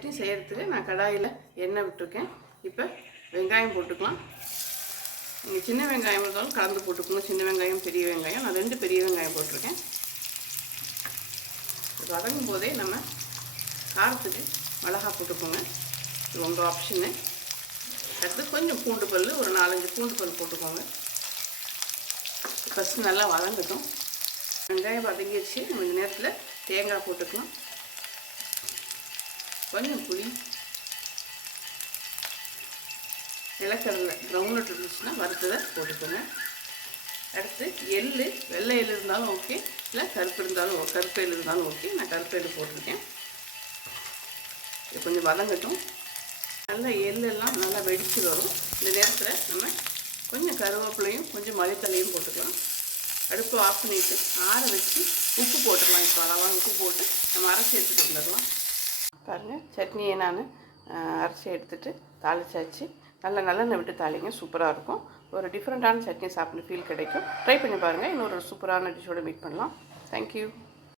சட்னி செய்கிறதுக்கு நான் கடாயில் எண்ணெய் விட்டுருக்கேன். இப்போ வெங்காயம் போட்டுக்கலாம். நீங்கள் சின்ன வெங்காயம் இருந்தாலும் கலந்து போட்டுக்கணும். சின்ன வெங்காயம் பெரிய வெங்காயம். நான் ரெண்டு பெரிய வெங்காயம் போட்டிருக்கேன். வதங்கும் போதே நம்ம காரத்துக்கு மிளகா போட்டுக்கோங்க. இது உங்கள் ஆப்ஷனு அடுத்து கொஞ்சம் பூண்டு பல் ஒரு நாலஞ்சு பூண்டு பல் போட்டுக்கோங்க. ஃபஸ்ட்டு நல்லா வதங்கட்டும். வெங்காயம் வதங்கிடுச்சு கொஞ்சம் நேரத்தில் தேங்காய் போட்டுக்கலாம். கொஞ்சம் புளி நிலக்கடலை க்ரௌண்ட் இருந்துச்சுன்னா வறுத்ததை போட்டுக்கோங்க. அடுத்து எள் வெள்ளை எள் இருந்தாலும் ஓகே இல்லை கருப்பு இருந்தாலும் கருப்பு எள் இருந்தாலும் ஓகே நான் கருப்பு எள் போட்டிருக்கேன். இது கொஞ்சம் வதங்கட்டும். நல்லா எள்ளெல்லாம் நல்லா வெடித்து வரும். இந்த நேரத்தில் நம்ம கொஞ்சம் கருவேப்பிலையும் கொஞ்சம் மழைத்தலையும் போட்டுக்கலாம். அடுப்பு ஆஃப் பண்ணிவிட்டு ஆற வச்சு உப்பு போட்டுக்கலாம். இப்போ அளவாக உப்பு போட்டு நம்ம அரைச்சி எடுத்துகிட்டு வந்துடலாம். பாருங்கள் சட்னியை நான் அரைச்சி எடுத்துகிட்டு தாளிச்சாச்சு நல்ல நல்லெண்ணெய் விட்டு தாளிங்க சூப்பராக இருக்கும். ஒரு டிஃப்ரெண்ட்டான சட்னி சாப்பிட்ற ஃபீல் கிடைக்கும். ட்ரை பண்ணி பாருங்கள் இன்னொரு சூப்பரான டிஷ்ஷோட மீட் பண்ணலாம். தேங்க்யூ